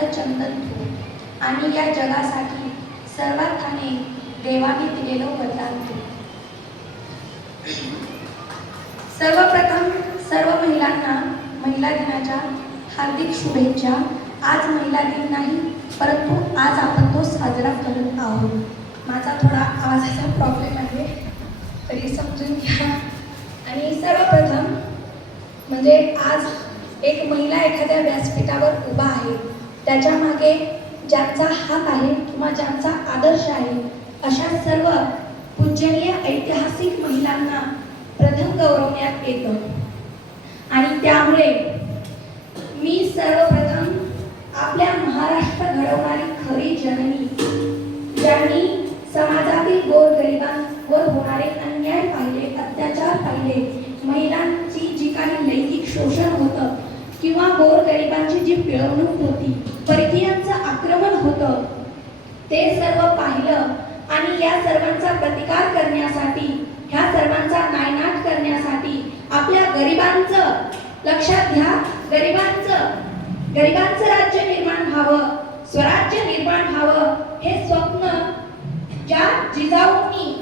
झालं चंदन तू आणि या जगासाठी सर्वार्थाने देवाने दिलेलं वरदान तू. सर्वप्रथम सर्व महिलांना महिला दिनाच्या हार्दिक शुभेच्छा. आज महिला दिन नाही, परंतु आज आपण तो साजरा करत आहोत. माझा थोडा आवाजाचा प्रॉब्लेम आहे, तरी समजून घ्या. आणि सर्वप्रथम म्हणजे आज एक महिला एखाद्या व्यासपीठावर उभा आहे, त्याच्या मागे ज्यांचा हात आहे किंवा ज्यांचा आदर्श आहे, अशा सर्व पूजनीय ऐतिहासिक महिलांना प्रथम गौरवण्यात येतं. आणि त्यामुळे मी सर्वप्रथम आपल्या महाराष्ट्र घडवणारी खरी जननी, ज्यांनी समाजातील गोरगरिबांवर होणारे अन्याय पाहिले, अत्याचार पाहिले, महिलांची जी काही लैंगिक शोषण होतं किंवा गोरगरिबांची जी पिळवणूक होती, परकीयांचं आक्रमण होतं, ते सर्व पाहिलं. आणि या सर्वांचा प्रतिकार करण्यासाठी, ह्या सर्वांचा नायनाट करण्यासाठी आपल्या गरिबांचं, लक्षात घ्या, गरिबांचं राज्य निर्माण व्हावं, स्वराज्य निर्माण व्हावं, हे स्वप्न ज्या जिजाऊंनी,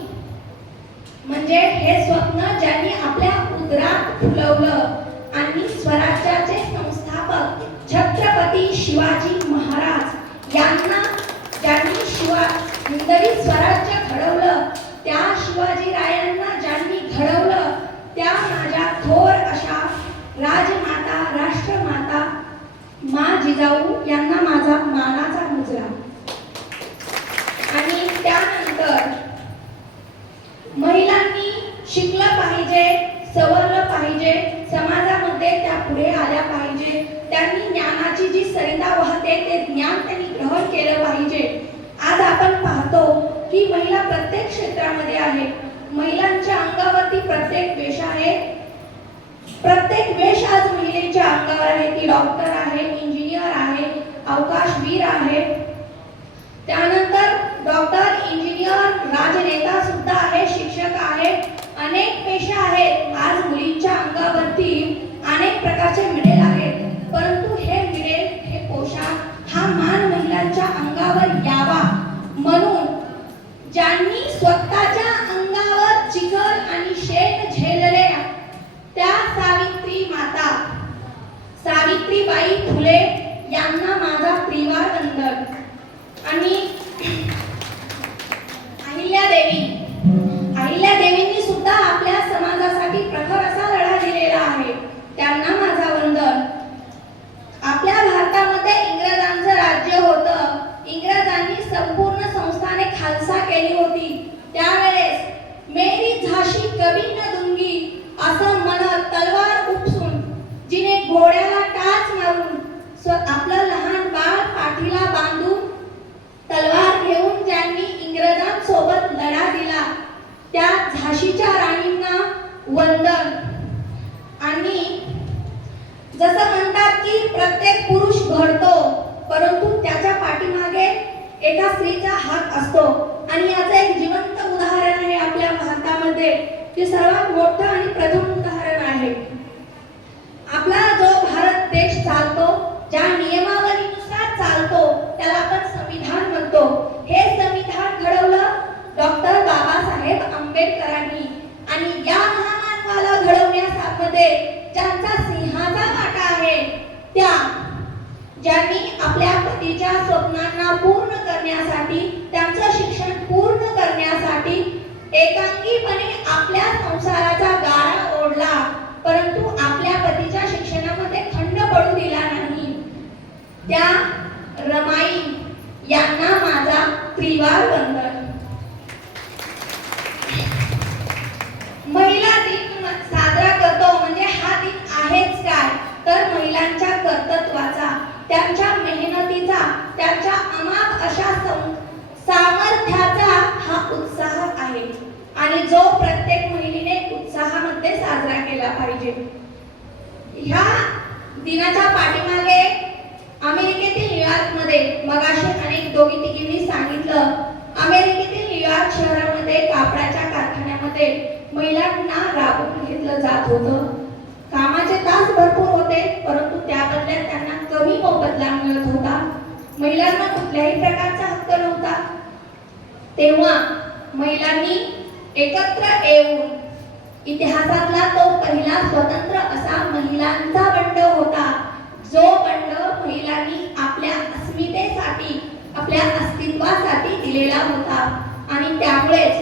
म्हणजे हे स्वप्न ज्यांनी आपल्या उदरात फुलवलं आणि स्वराज्याचे संस्थापक छत्रपती शिवाजी महाराज यांना, ज्यांनी हिंदवी स्वराज्य घडवलं, त्या शिवाजी रायांना ज्यांनी घडवलं, त्या माझ्या थोर अशा राजमाता, राष्ट्रमाता मा जिजाऊ यांना माझा मानाचा मुजरा. आणि त्यानंतर महिलांनी शिकलं पाहिजे, सवरलं पाहिजे, समाजामध्ये त्या पुढे आल्या पाहिजे, त्यांनी ज्ञानाची जी सरिता वाहते ते ज्ञान त्यांनी ग्रहण केलं पाहिजे. आज आपण पाहतो की महिला प्रत्येक क्षेत्रामध्ये आहे. महिलांच्या अंगावरती प्रत्येक वेश आहे, प्रत्येक वेश आज महिलेच्या अंगावर आहे. ती डॉक्टर आहे, इंजिनियर आहे, अवकाशवीर आहे, त्यानंतर डॉक्टर, इंजिनियर, राजनेता सुद्धा आहे, शिक्षक आहे, अनेक पेशा आहेत. आज मुलींच्या अंगावरती अनेक प्रकारचे मिडेल आहेत, परंतु हे मिडेल, हे पोशाख, हा मान महिलांच्या अंगावर यावा म्हणून ज्यांनी स्वतःच्या अंगावर चिखल आणि शेण झेलले, त्या सावित्री माता, सावित्रीबाई फुले यांना माझा त्रिवार वंदन. आणि अहिल्यादेवींनी सुद्धा आपल्या समाजासाठी प्रखर असा लढा दिलेला आहे, त्यांना माझा वंदन. आपल्या भारतामध्ये इंग्रजांचं राज्य होतं, इंग्रजांनी संपूर्ण संस्थाने खालसा केली होती. त्यावेळेस मेरी झाशी कभी न दूंगी असं म्हणत तलवार उपसून, जिने घोड्याला टाच मारून आपलं लहान बाळ पाठीला बांधून तलवार घेऊन ज्यांनी इंग्रजांसोबत लढा दिला, त्या झाशीच्या राणींना वंदन. आणि जसं म्हणतात की प्रत्येक पुरुष घडतो, परंतु त्याच्या पाठीमागे एका स्त्रीचा हात असतो. आणि याचं एक जिवंत उदाहरण आहे आपल्या भारतामध्ये, ते सर्वात मोठं आणि प्रथम उदाहरण आहे. आपला जो भारत देश चालतो, ज्या नियमावलीनुसार चालतो, त्याला आपण संविधान म्हणतो. हे संविधान घडवलं डॉक्टर बाबासाहेब आंबेडकरांनी. आणि या महामानवाला घडवण्यामध्ये ज्यांचा सिंहाचा वाटा आहे, त्या ज्यांनी आपल्या पतीच्या स्वप्नांना पूर्ण करण्यासाठी, त्यांचं शिक्षण पूर्ण करण्यासाठी एकांगीपणे आपल्या संसाराचा गाडा ओढला, परंतु आपल्या पतीच्या शिक्षणामध्ये खंड पडू दिला नाही, त्या रमाई यांना माझा त्रिवार वंदन. महिला दिन साजरा करतो म्हणजे हा दिन आहेच काय, तर महिलांच्या कर्तृत्वाचा, त्यांच्या मेहनतीचा, त्यांच्या अमाप अशा सामर्थ्याचा हा उत्साह आहे. आणि जो प्रत्येक महिलेने उत्साहामध्ये साजरा केला पाहिजे. ह्या दिनाच्या पाठीमागे अमेरिकेतील न्यूयॉर्कमध्ये, मगाशी अनेक दोघी तिघींनी सांगितलं, अमेरिकेतील न्यूयॉर्क शहरामध्ये कापडाच्या कारखान्यामध्ये महिलांना राबवून घेतलं जात होतं. कामाचे तास भरपूर होते, परंतु त्या बदल्यात त्यांना कमी मोबदला मिळत होता. महिलांना कुठल्याही प्रकारचा हक्क नव्हता, तेव्हा महिलांनी एकत्र येऊन इतिहासातला तो पहिला स्वतंत्र असा महिलांचा बंड होता, जो बंड महिलांनी आपल्या अस्मितेसाठी, आपल्या अस्तित्वासाठी दिलेला होता. आणि त्यामुळेच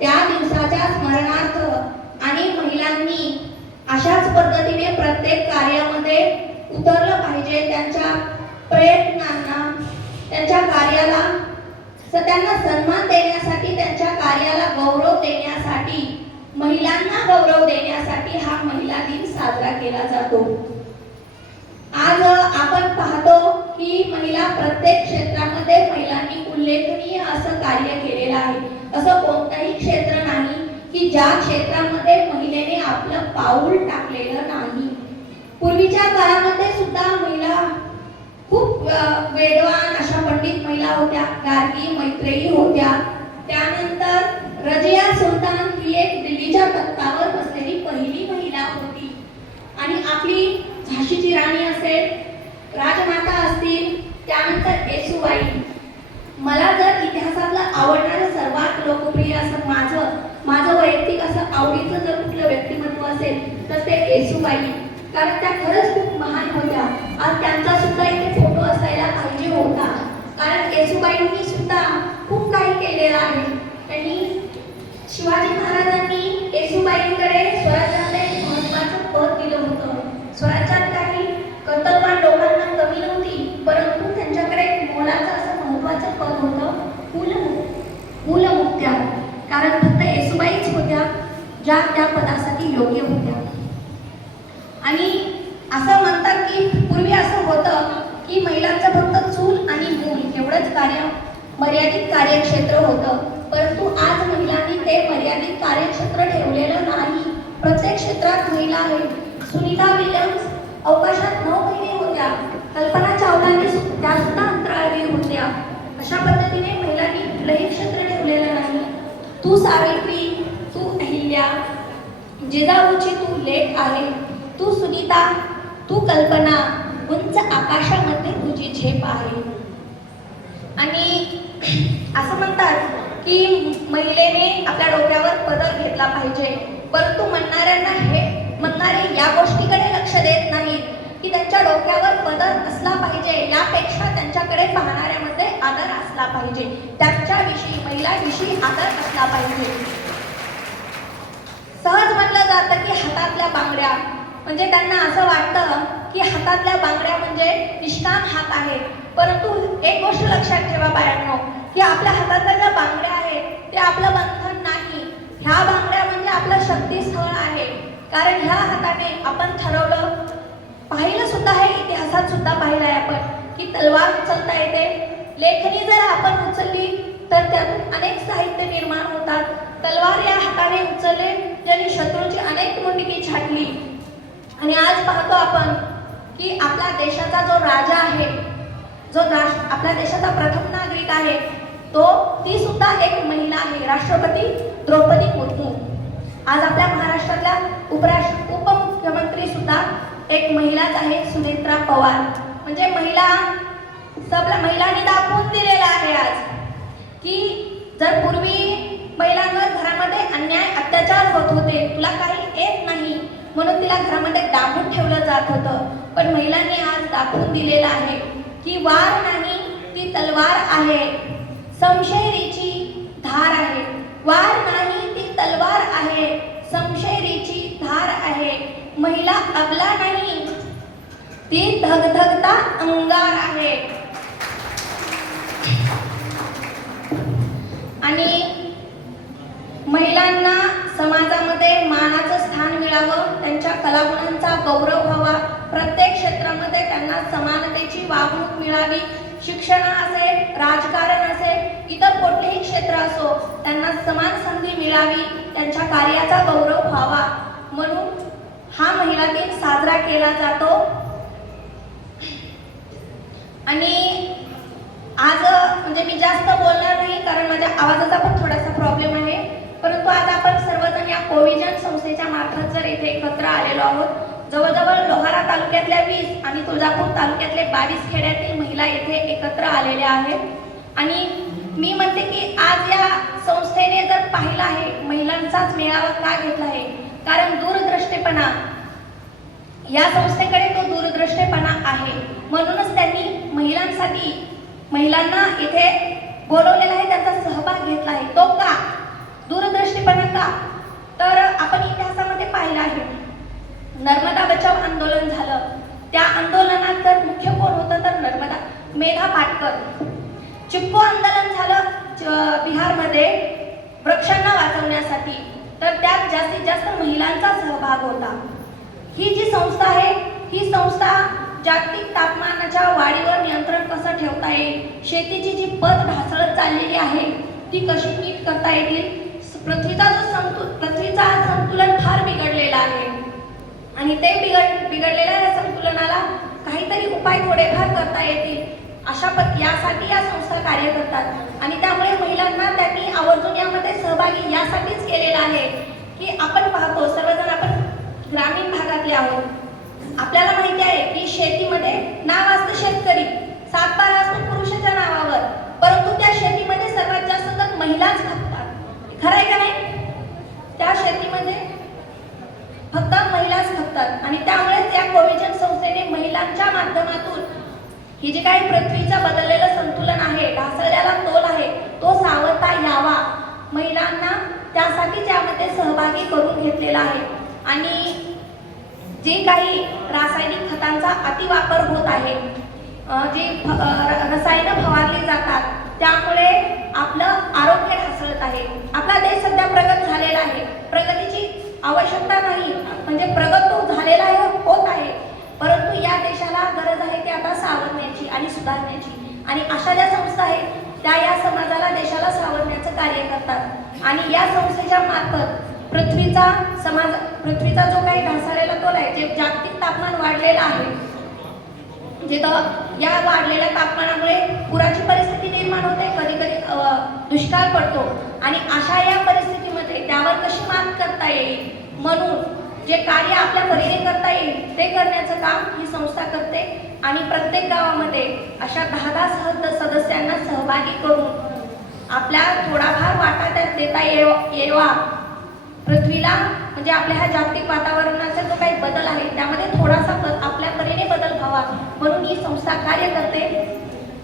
त्या दिवसाच्या स्मरणार्थ आणि महिलांनी अशाच पद्धतीने प्रत्येक कार्यामध्ये उतरलं पाहिजे. त्यांच्या प्रयत्नांना, त्यांच्या कार्याला त्यांना सन्मान देण्यासाठी, त्यांच्या कार्याला गौरव देण्यासाठी, महिलांना गौरव देण्यासाठी हा महिला दिन साजरा केला जातो. आज आपण पाहतो की महिला प्रत्येक क्षेत्रामध्ये महिलांनी उल्लेखनीय असं कार्य केलेलं आहे. असं कोणतंही क्षेत्र नाही की ज्या क्षेत्रामध्ये महिलेने आपलं पाऊल टाकलेलं नाही. पूर्वीच्या काळामध्ये सुद्धा महिला खूप वेदवान अशा पंडित महिला होत्या, गार्गी मैत्रेयी होत्या. त्यानंतर रजिया सुलतान ही एक दिल्लीच्या तख्तावर बसलेली पहिली महिला होती. आणि आपली झाशीची राणी असेल, राजमाता असतील, त्यानंतर येसूबाई. मला जर इतिहासातलं आवडणारं सर्वात लोकप्रिय असं माझं वैयक्तिक असं आवडीचं जर कुठलं व्यक्तिमत्व असेल तर ते येसूबाई. कारण त्या खरंच खूप महान होत्या. आज त्यांचा सुद्धा इथे फोटो असायला पाहिजे होता. कारण येसूबाईंनी सुद्धा खूप काही केलेलं आहे. त्यांनी शिवाजी महाराजांनी येसूबाईंकडे स्वराज्यात एक महत्त्वाचं पद दिलं होतं. स्वराज्यात काही कर्तव्यवान लोकांना कमी नव्हती, परंतु त्यांच्याकडे मोलाचं असं महत्त्वाचं पद होतं, कुलमुक्त्या. कारण फक्त येसूबाईच होत्या ज्या त्या पदासाठी योग्य होत्या. आणि असं म्हणतात की पूर्वी असं होतं की महिलांचं फक्त चूल आणि मूल एवढंच मर्यादित कार्यक्षेत्र होतं. परंतु आज महिलांनी ते मर्यादित कार्यक्षेत्र ठेवलेलं नाही. प्रत्येक क्षेत्रात महिला आहेत. सुनीता विल्यम्स अवकाशात 9 महिने होत्या. कल्पना चावलांनी त्या सुद्धा अंतराळवीर होत्या. अशा पद्धतीने महिलांनी कुठलंही क्षेत्र ठेवलेलं नाही. तू सावित्री, तू अहिल्या, जिजाऊची तू लेक आहे, तू सुनीता, तू कल्पना, उंच आकाशामध्ये तुझी झेप आहे. आणि असं म्हणतात की महिलेने आपल्या डोक्यावर पदर घेतला पाहिजे, परंतु म्हणणारे या गोष्टीकडे लक्ष देत नाहीत की त्यांच्या डोक्यावर पदर असला पाहिजे. यापेक्षा त्यांच्याकडे पाहणाऱ्यामध्ये आदर असला पाहिजे, त्यांच्याविषयी, महिलांविषयी आदर असला पाहिजे. सहज म्हटलं जातं की हातातल्या बांगड्या, म्हणजे त्यांना असं वाटतं की हातातल्या बांगड्या म्हणजे निष्काम हात आहेत. परंतु एक गोष्ट लक्षात ठेवा बाळांनो, की आपल्या हातातल्या ज्या बांगड्या आहेत ते आपलं बंधन नाही. ह्या बांगड्या म्हणजे आपलं शक्तीस्थळ आहे. कारण ह्या हाताने आपण ठरवलं, पाहिलं सुद्धा आहे, इतिहासात सुद्धा पाहिलं आहे आपण की तलवार उचलता येते. लेखणी जर आपण उचलली तर त्यातून अनेक साहित्य निर्माण होतात. तलवार या हाताने उचलले ज्यांनी शत्रूची अनेक मुंडकी छाटली. आणि आज पाहतो आपण की आपल्या देशाचा जो राजा आहे, जो आपल्या देशाचा प्रथम नागरिक आहे, ती सुद्धा एक महिला आहे, राष्ट्रपती द्रौपदी मुर्मू. आज आपल्या महाराष्ट्रातल्या उपमुख्यमंत्री सुद्धा एक महिलाच आहे, सुनेत्रा पवार. म्हणजे महिलांनी दाखवून दिलेलं आहे आज की जर पूर्वी महिलांवर घरामध्ये अन्याय अत्याचार होत होते, तुला काही येत नाही म्हणून तिला घरामध्ये दाबून ठेवलं जात होतं, पण महिलांनी आज दाखवून दिलेलं आहे की वार नाही ती तलवार आहे, समशेरीची धार आहे. वार नाही ती तलवार आहे, समशेरीची धार आहे. महिला अबला नाही, ती धगधगता अंगार आहे. आणि महिलांना समाजामध्ये मानाचं स्थान मिळावं, त्यांच्या कलागुणांचा गौरव व्हावा, प्रत्येक क्षेत्रामध्ये त्यांना समानतेची वागणूक मिळावी. शिक्षण असेल, राजकारण असेल, इतर कोणतेही क्षेत्र असो, त्यांना समान संधी मिळावी, त्यांच्या कार्याचा गौरव व्हावा, म्हणून हा महिला दिन साजरा केला जातो. आणि आज म्हणजे मी जास्त बोलणार नाही कारण माझ्या आवाजाचा पण थोडासा प्रॉब्लेम आहे, परंतु आज आपण सर्वजण या कोविजन संस्थेच्या मार्फत जर इथे एकत्र आलेलो आहोत, जवळजवळ लोहारा तालुक्यातल्या 20 आणि तुळजापूर तालुक्यातले 22 खेड्यातील महिला येथे एकत्र आलेल्या आहेत। आणि मी म्हणते की आज या संस्थेने जर पाहिलं आहे महिलांचाच मेळावा का घेतला आहे, कारण दूरदृष्टीपणा या संस्थेकडे तो दूरदृष्टीपणा आहे, म्हणूनच त्यांनी महिलांना इथे बोलवलेलं आहे, त्यांचा सहभाग घेतला आहे। तो का दूरदृष्टीपणा का, तर आपण इतिहासामध्ये पाहिलं आहे नर्मदा बचाव आंदोलन झालं, त्या आंदोलनात तर मुख्य कोण होतं तर नर्मदा मेधा पाटकर। चिपको आंदोलन झालं बिहारमध्ये वृक्षांना वाचवण्यासाठी, तर त्यात जास्तीत जास्त महिलांचा सहभाग होता। ही जी संस्था आहे ही संस्था जागतिक तापमानाच्या वाढीवर नियंत्रण कसं ठेवता येईल, शेतीची जी पत ढासळत चाललेली आहे ती कशी नीट करता येतील, पृथ्वीचा संतुलन फार बिघडलेला आहे आणि ते बिघडलेल्या या संतुलनाला काहीतरी उपाय थोडेफार करता येतील यासाठी या संस्था कार्य करतात। आणि त्यामुळे महिलांना त्यांनी आवर्जून यामध्ये सहभागी यासाठीच केलेला आहे की आपण पाहतो सर्वजण आपण ग्रामीण भागातले आहोत, आपल्याला माहिती आहे की शेतीमध्ये नाव असतं शेतकरी, सातबारा असतो पुरुषाच्या नावावर, परंतु त्या शेतीमध्ये सर्वात जास्त तर महिलाच खपतात, खरं आहे का नाही? त्या शेतीमध्ये फक्त महिलाच खपतात आणि त्यामुळेच या कोविजन संस्थेने महिलांच्या माध्यमातून ही जे काही पृथ्वीचं बदललेलं संतुलन आहे, ढासळलेला तोल आहे, तो सावरता यावा, महिलांना त्यासाठी त्यामध्ये सहभागी करून घेतलेला आहे। आणि जे काही रासायनिक खतांचा अतिवापर होत आहे, जी रसायनं फवारली जातात, त्यामुळे आपलं आरोग्य ढासळत आहे। आपला देश सध्या प्रगत झालेला आहे, प्रगतीची आवश्यकता नाही, म्हणजे प्रगत तो झालेला आहे, होत आहे, परंतु या देशाला गरज आहे की आता सावरण्याची आणि सुधारण्याची। आणि अशा ज्या संस्था आहेत त्या या समाजाला देशाला सावरण्याचं कार्य करतात आणि या संस्थेच्या मार्फत पृथ्वीचा जो काही ढासळलेला तोल आहे, जे जागतिक तापमान वाढलेलं आहे, या वाढलेल्या तापमानामुळे पुराची परिस्थिती निर्माण होते, कधी कधी दुष्काळ पडतो आणि अशा या परिस्थितीमध्ये त्यावर कशी मात करता येईल म्हणून जे कार्य आपल्या परीने करता येईल ते करण्याचं काम ही संस्था करते। आणि प्रत्येक गावामध्ये अशा 10-10 सदस्यांना सहभागी करून आपल्या थोडाफार वाटा त्यात देता येवा, पृथ्वीला म्हणजे आपल्या ह्या जागतिक वातावरणाचा जो काही बदल आहे त्यामध्ये थोडासा आपल्या परीने बदल व्हावा म्हणून ही संस्था कार्य करते।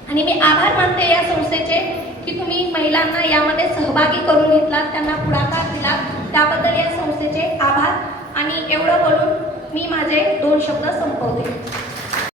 आणि मी आभार मानते या संस्थेचे की तुम्ही महिलांना यामध्ये सहभागी करून घेतलात, त्यांना पुढाकार दिलात, त्याबद्दल या संस्थेचे आभार। आणि एवढं बोलून मी माझे 2 शब्द संपवते।